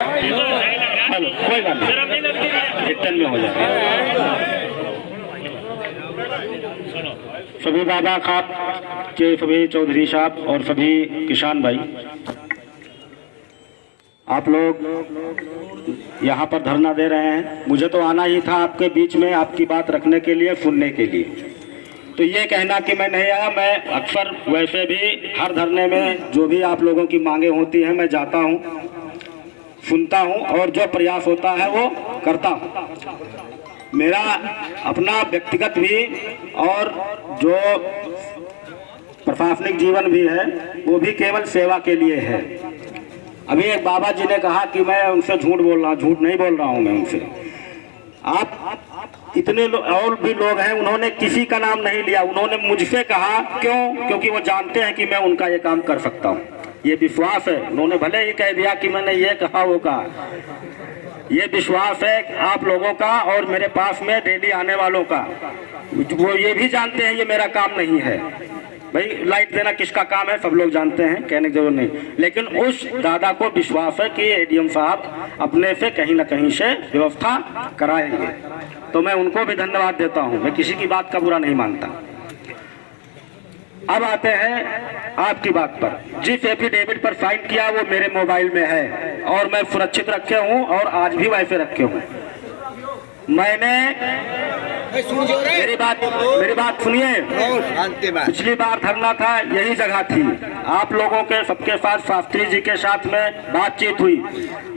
Hello, कोई बात नहीं, रिटर्न में हो जाएगा। सभी बाबा खाप के सभी चौधरी साहब और सभी किसान भाई, आप लोग यहाँ पर धरना दे रहे हैं। मुझे तो आना ही था आपके बीच में, आपकी बात रखने के लिए, सुनने के लिए। तो ये कहना कि मैं नहीं आया, मैं अक्सर वैसे भी हर धरने में जो भी आप लोगों की मांगे होती हैं मैं जाता हूँ, सुनता हूँ और जो प्रयास होता है वो करता हूँ। मेरा अपना व्यक्तिगत भी और जो प्रशासनिक जीवन भी है वो भी केवल सेवा के लिए है। अभी एक बाबा जी ने कहा कि मैं उनसे झूठ बोल रहा हूँ, झूठ नहीं बोल रहा हूँ मैं उनसे। आप इतने और भी लोग हैं, उन्होंने किसी का नाम नहीं लिया, उन्होंने मुझसे कहा। क्यों? क्योंकि वो जानते हैं कि मैं उनका ये काम कर सकता हूँ, ये विश्वास है। उन्होंने भले ही कह दिया कि मैंने ये कहा वो कहा, ये विश्वास है आप लोगों का और मेरे पास में डेली आने वालों का। वो ये भी जानते हैं ये मेरा काम नहीं है। भाई लाइट देना किसका काम है सब लोग जानते हैं, कहने की जरूरत नहीं। लेकिन उस दादा को विश्वास है कि एडीएम साहब अपने से कहीं ना कहीं से व्यवस्था कराएंगे, तो मैं उनको भी धन्यवाद देता हूं। मैं किसी की बात का बुरा नहीं मानता। अब आते हैं आपकी बात पर। जिस एफिडेविट पर साइन किया वो मेरे मोबाइल में है और मैं सुरक्षित रखे हूं और आज भी वैसे रखे हूं। मैंने मेरी बात सुनिए। पिछली बार धरना था, यही जगह थी, आप लोगों के सबके साथ शास्त्री जी के साथ में बातचीत हुई।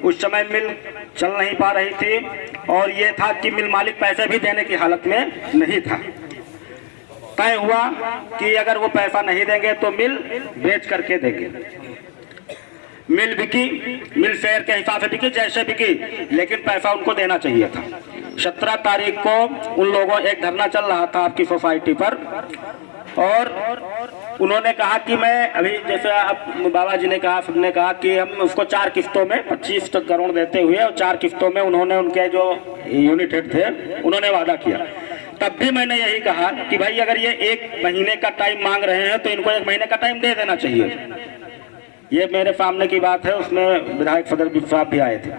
उस समय मिल चल नहीं पा रही थी और ये था कि मिल मालिक पैसे भी देने की हालत में नहीं था। तय हुआ कि अगर वो पैसा नहीं देंगे तो मिल बेच करके देंगे। मिल बिकी, मिल शेयर के हिसाब से बिकी, जैसे बिकी, लेकिन पैसा उनको देना चाहिए था। 17 तारीख को उन लोगों एक धरना चल रहा था आपकी सोसाइटी पर और उन्होंने कहा कि मैं अभी जैसे आप बाबा जी ने कहा, सबने कहा कि हम उसको 4 किस्तों में 25 करोड़ देते हुए और 4 किस्तों में उन्होंने उनके जो यूनिट हेड थे उन्होंने वादा किया। तब भी मैंने यही कहा कि भाई अगर ये 1 महीने का टाइम मांग रहे हैं तो इनको 1 महीने का टाइम दे देना चाहिए। ये मेरे सामने की बात है, उसमें विधायक सदर साहब भी आए थे।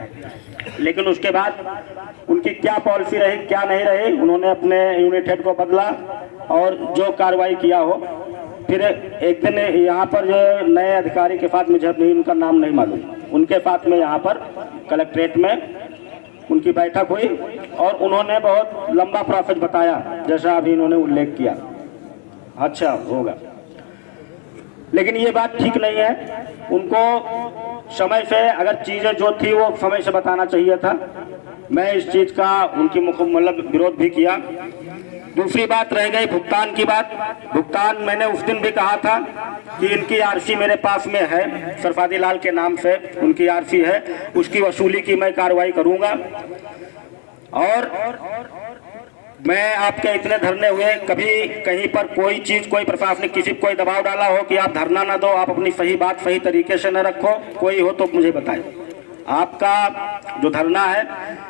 लेकिन उसके बाद उनकी क्या पॉलिसी रही क्या नहीं रही, उन्होंने अपने यूनिट हेड को बदला और जो कार्रवाई किया हो। फिर एक दिन यहाँ पर जो नए अधिकारी के साथ, मुझे नहीं उनका नाम नहीं मालूम, उनके साथ में यहाँ पर कलेक्ट्रेट में उनकी बैठक हुई और उन्होंने बहुत लंबा प्रोसेस बताया जैसा अभी इन्होंने उल्लेख किया। अच्छा होगा, लेकिन ये बात ठीक नहीं है। उनको समय से अगर चीजें जो थी वो समय से बताना चाहिए था। मैं इस चीज का उनकी मतलब विरोध भी किया। दूसरी बात रह गई भुगतान की बात। भुगतान मैंने उस दिन भी कहा था कि इनकी आरसी मेरे पास में है, सरफादी लाल के नाम से उनकी आरसी है, उसकी वसूली की मैं कार्रवाई करूंगा। और मैं आपके इतने धरने हुए, कभी कहीं पर कोई चीज, कोई प्रशासनिक किसी कोई दबाव डाला हो कि आप धरना ना दो, आप अपनी सही बात सही तरीके से न रखो, कोई हो तो मुझे बताएं। आपका जो धरना है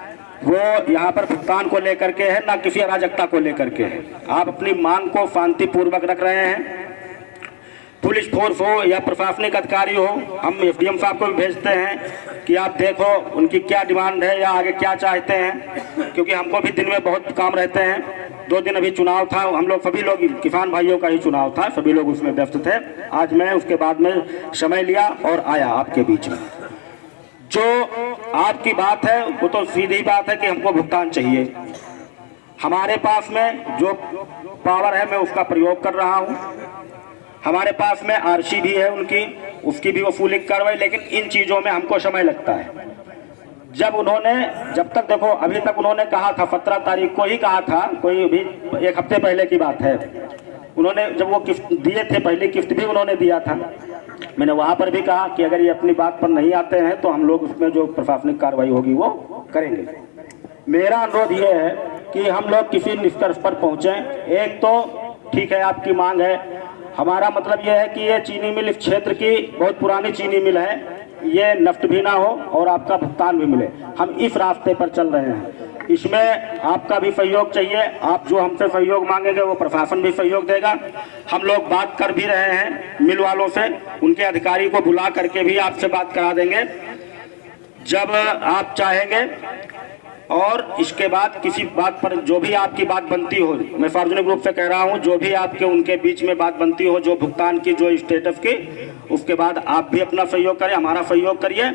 वो यहाँ पर भुगतान को लेकर के है, ना किसी अराजकता को लेकर के है। आप अपनी मांग को शांतिपूर्वक रख रहे हैं। पुलिस फोर्स हो या प्रशासनिक अधिकारी हो, हम एसडीएम साहब को भी भेजते हैं कि आप देखो उनकी क्या डिमांड है या आगे क्या चाहते हैं, क्योंकि हमको भी दिन में बहुत काम रहते हैं। 2 दिन अभी चुनाव था, हम लोग सभी लोग किसान भाइयों का ही चुनाव था, सभी लोग उसमें व्यस्त थे। आज मैं उसके बाद में समय लिया और आया आपके बीच में। जो आपकी बात है वो तो सीधी बात है कि हमको भुगतान चाहिए। हमारे पास में जो पावर है मैं उसका प्रयोग कर रहा हूँ। हमारे पास में आरसी भी है उनकी, उसकी भी वसूली कार्रवाई, लेकिन इन चीजों में हमको समय लगता है। जब तक देखो अभी तक उन्होंने कहा था 17 तारीख को ही कहा था, कोई भी 1 हफ्ते पहले की बात है, उन्होंने जब वो किस्त दिए थे, पहली किस्त भी उन्होंने दिया था। मैंने वहां पर भी कहा कि अगर ये अपनी बात पर नहीं आते हैं तो हम लोग उसमें जो प्रशासनिक कार्रवाई होगी वो करेंगे। मेरा अनुरोध ये है कि हम लोग किसी निष्कर्ष पर पहुंचे। एक तो ठीक है आपकी मांग है, हमारा मतलब ये है कि ये चीनी मिल इस क्षेत्र की बहुत पुरानी चीनी मिल है, ये नष्ट भी ना हो और आपका भुगतान भी मिले। हम इस रास्ते पर चल रहे हैं, इसमें आपका भी सहयोग चाहिए। आप जो हमसे सहयोग मांगेंगे वो प्रशासन भी सहयोग देगा। हम लोग बात कर भी रहे हैं मिल वालों से, उनके अधिकारी को बुला करके भी आपसे बात करा देंगे। जब आप चाहेंगे। और इसके बाद किसी बात पर जो भी आपकी बात बनती हो, मैं सार्वजनिक रूप से कह रहा हूं, जो भी आपके उनके बीच में बात बनती हो, जो भुगतान की, जो स्टेटस की, उसके बाद आप भी अपना सहयोग करें, हमारा सहयोग करिए।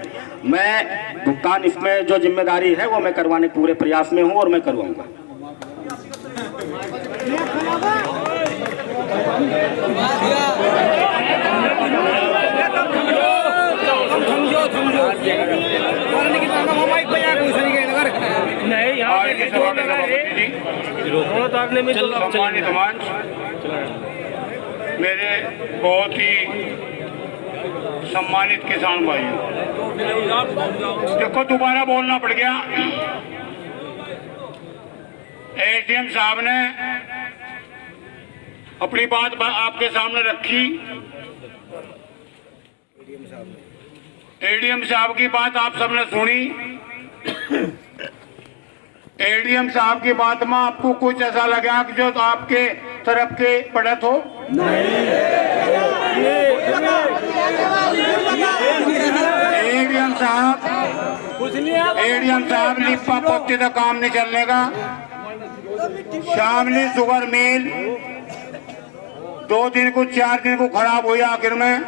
मैं भुगतान इसमें जो जिम्मेदारी है वो मैं करवाने पूरे प्रयास में हूं और मैं करवाऊंगा। मेरे बहुत ही सम्मानित किसान भाइयों, देखो दोबारा बोलना पड़ गया। एडीएम साहब ने अपनी बात आपके सामने रखी। एडीएम साहब की बात आप सबने सुनी। एडीएम साहब की बात में आपको कुछ ऐसा लगा कि जो तो आपके तरफ के पढ़त हो? एडीएम साहब लिपा पोती का काम नहीं चलने का। शामली शुगर मिल 2 दिन को 4 दिन को खराब हुई। आखिर में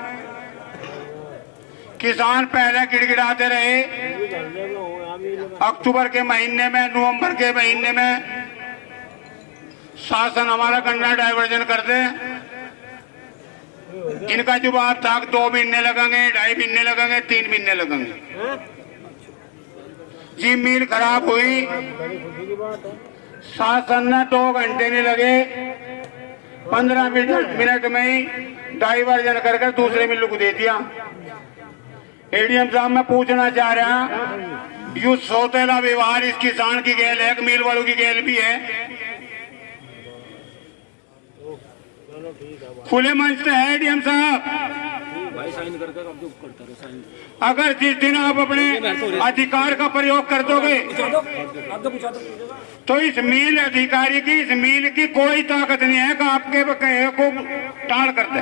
किसान पहले गिड़गिड़ाते रहे। अक्टूबर के महीने में, नवंबर के महीने में शासन हमारा गन्ना डाइवर्जन कर दे। इनका जवाब था 2 महीने लगेंगे, 2.5 महीने लगेंगे, 3 महीने लगेंगे। जी मिल खराब हुई, शासन ने 2 घंटे नहीं लगे, 15 मिनट में ही डाइवर्जन कर दूसरे मिल को दे दिया। एडीएम साहब मैं पूछना चाह रहा, यू सौतेला व्यवहार इस किसान की गैल है, मिल वालों की गैल भी है? खुले मंच से है एडीएम साहब। अगर जिस दिन आप अपने अधिकार का प्रयोग कर दोगे तो इस मिल अधिकारी की, इस मिल की कोई ताकत नहीं है कि आपके कहे को टाल कर दे।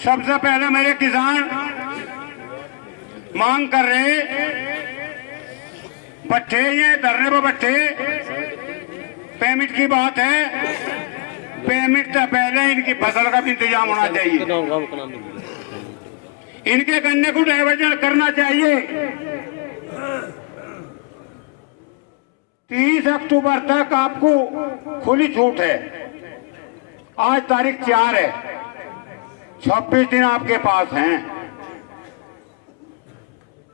सबसे पहले मेरे किसान मांग कर रहे पट्टे, ये धरने पर पट्टे। पेमेंट की बात है, पेमेंट से पहले इनकी फसल का भी इंतजाम होना चाहिए। इनके गन्ने को डाइवर्जन करना चाहिए। 30 अक्टूबर तक आपको खुली छूट है। आज तारीख 4 है, 26 दिन आपके पास हैं।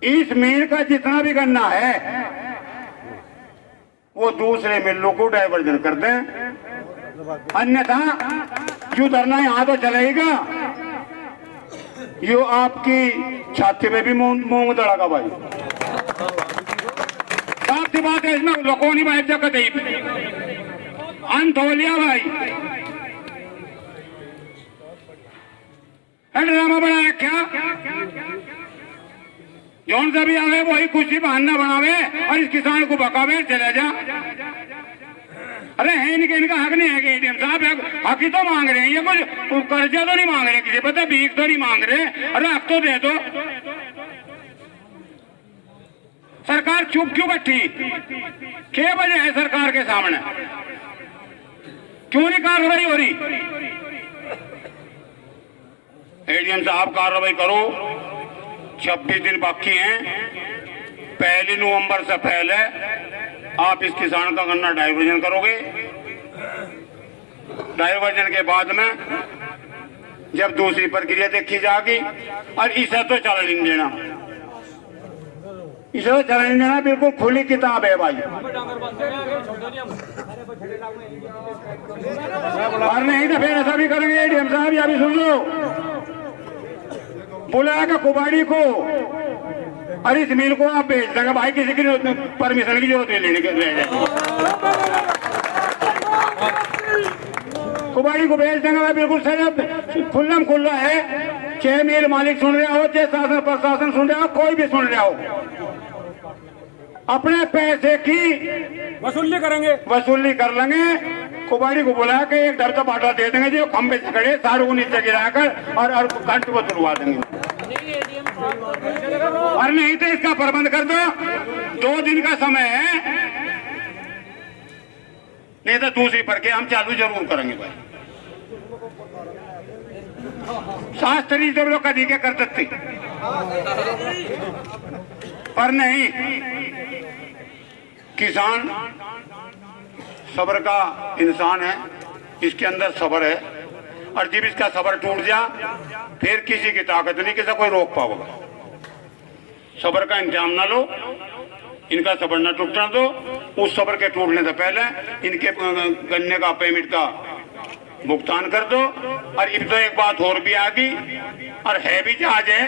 इस मिल का जितना भी गन्ना है वो दूसरे मिलों को डाइवर्जन कर दें, अन्यथा यू धरना यहां तो चलेगा, यू आपकी छाती में भी मूंग दड़ागा भाई। साफ सी बात है, इसमें लोगों ने भाई जगत अंत हो लिया भाई। ड्रामा बना रखा, जौन सा भी आवे वही कुछ ही बहाना बनावे और इस किसान को बकावे चले जा। अरे है इनका हक नहीं है कि एडीएम साहब हक ही तो मांग रहे हैं, ये कुछ कर्जा तो नहीं मांग रहे, किसी पता भीख तो नहीं मांग रहे। अरे हक तो दे दो। सरकार चुप क्यों बैठी? क्या वजह है सरकार के सामने? क्यों नहीं कार्रवाई हो रही? एडीएम साहब कार्रवाई करो। 26 दिन बाकी हैं। 1 नवंबर से पहले आप इस किसान का गन्ना डाइवर्जन करोगे। डाइवर्जन के बाद में जब दूसरी प्रक्रिया देखी जाएगी, और इसे तो चल नहीं देना, इसे तो चल नहीं देना। बिल्कुल खुली किताब है भाई। और नहीं तो फिर ऐसा भी करेंगे एडीएम साहब, या भी सुन लो, बुलाएगा कुबाड़ी को और इस मिल को आप भेज देंगे भाई। किसी की परमिशन की जरूरत नहीं लेने के। कुबाड़ी को भेज देंगे भाई, बिल्कुल सही, खुल्लम खुल्ला है। चाहे मिल मालिक सुन रहे हो, चाहे शासन प्रशासन सुन रहे हो, कोई भी सुन रहे हो, अपने पैसे की वसूली करेंगे, वसूली कर लेंगे। कुबाड़ी को बुला के एक डर का बाटा दे देंगे, जो खंबे से खड़े सारों को नीचे गिराकर और कंठ को तुड़वा देंगे। और नहीं तो इसका प्रबंध कर दो, 2 दिन का समय है, नहीं तो दूसरी पर के हम चालू जरूर करेंगे भाई। शास्त्री जब लोग कभी के कर सकते, पर नहीं, किसान सब्र का इंसान है, इसके अंदर सब्र है, और जब इसका सब्र टूट जा फिर किसी की ताकत नहीं, किसी कोई रोक पाओगा। सब्र का इंतजाम ना लो, इनका सब्र ना टूटना दो, उस सब्र के टूटने से पहले इनके गन्ने का पेमेंट का भुगतान कर दो। और अब तो एक बात और भी आ गई, और है भी जहाज है,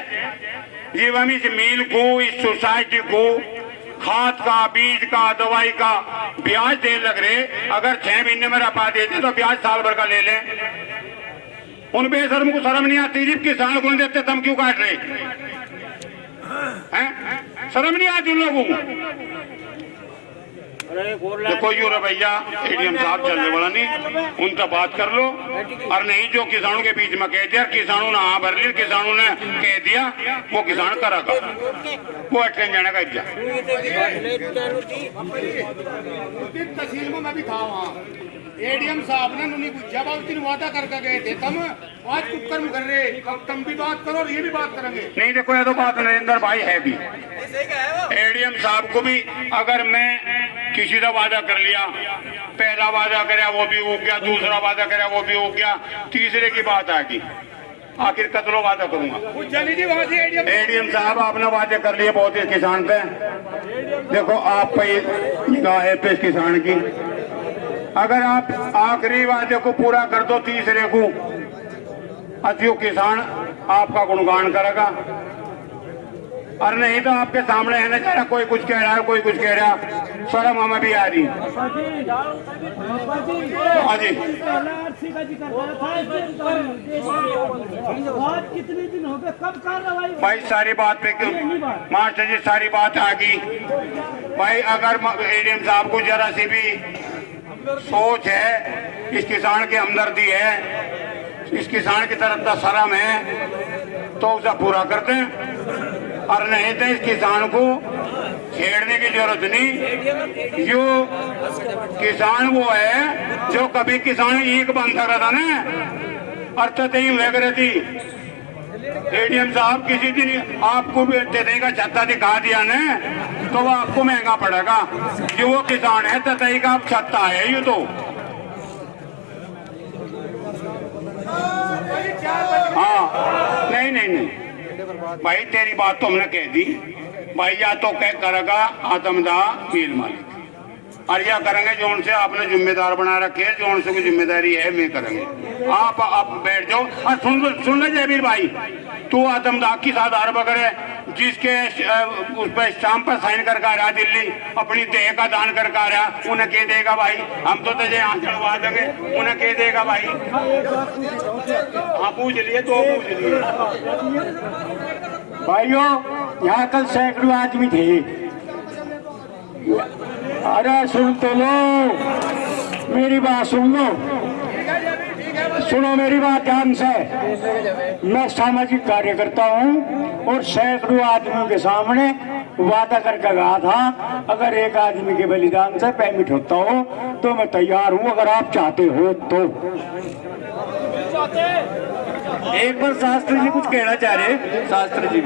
जीव हम इस मिल को, इस सोसाइटी को खाद का, बीज का, दवाई का ब्याज दे लग रहे, अगर 6 महीने में रपा देते तो ब्याज साल भर का ले लें। उन बेशर्म को शर्म नहीं आती, जब किसान को देते तुम क्यों काट रहे हैं? शर्म नहीं आती उन लोगों को। देखो यू भैया एडीएम साहब चलने वाला नहीं, उनसे बात कर लो, और नहीं जो किसानों के बीच में कह दिया, किसानों ने हाँ भर लिया, किसानों ने कह दिया, वो किसान करेगा, वो अटकन जाने का इज्जा। तहसील में मैं भी था वहाँ, एडीएम साहब ने उन्हीं पूछा, बाबू तीन वादा करके गए थे तुम, आज कुकर्म कर रहे, अब तुम भी बात करो और ये भी बात करेंगे। नहीं देखो ये तो बात नरेंद्र भाई है भी, एडीएम साहब को भी अगर मैं किसी का वादा कर लिया, पहला वादा करे वो भी हो गया, दूसरा वादा करे वो भी हो गया, तीसरे की बात आएगी, आखिर कतलों वादा करूंगा। एडीएम साहब आपने वादे कर लिए बहुत ही किसान पे, देखो आप पे निगाह है पे किसान की, अगर आप आखिरी वादे को पूरा कर दो तीसरे को, अतियो किसान आपका गुणगान करेगा, और नहीं तो आपके सामने है ना, जरा कोई कुछ कह रहा है, कोई कुछ कह रहा, शर्म हमें भी आ रही। हाँ जी, कितने दिन हो गए, कब कार्रवाई? भाई सारी बात पे मास्टर जी सारी बात आ गई भाई। अगर एडीएम साहब को जरा सी भी सोच है, इस किसान की हमदर्दी है, इस किसान की तरफ का शर्म है, तो उसे पूरा करते हैं, और नहीं तो इस किसान को छेड़ने की जरूरत नहीं। जो किसान वो है जो कभी किसान ईख बंद कर रहा था ना, अर्थतही लग रही थी, एडीएम साहब किसी दिन आपको भी ततई का छत्ता दिखा दिया ना, तो वो आपको महंगा पड़ेगा। जो वो किसान है ततई का छत्ता है, ये तो हाँ नहीं नहीं नहीं भाई, तेरी बात तो हमने कह दी भाई, या तो कह करेगा आत्मदाह मील मालिक, और या करेंगे जो उनसे आपने जिम्मेदार बना रखे है, जो उनसे कोई जिम्मेदारी है मैं करेंगे। आप बैठ जाओ और सुन ले जयवीर भाई, तू आत्मदाह की आधार पर करे, जिसके उस पर स्टाम्प पर साइन करके आ रहा दिल्ली, अपनी देह का दान करके आ रहा, उन्हें कह देगा भाई हम तो तुझे यहाँ चढ़वा देंगे, उन्हें कह देगा भाई हाँ पूछ लिए तो पूछ लिए। भाइयों यहाँ कल सैकड़ों आदमी थे, अरे सुन तो लो, मेरी बात सुन लो, सुनो मेरी बात ध्यान से। मैं सामाजिक कार्यकर्ता हूँ और सैकड़ों आदमियों के सामने वादा करके गया था, अगर एक आदमी के बलिदान से पेमेंट होता हो तो मैं तैयार हूँ, अगर आप चाहते हो तो। एक बार शास्त्री जी कुछ कहना चाह रहे, शास्त्री जी।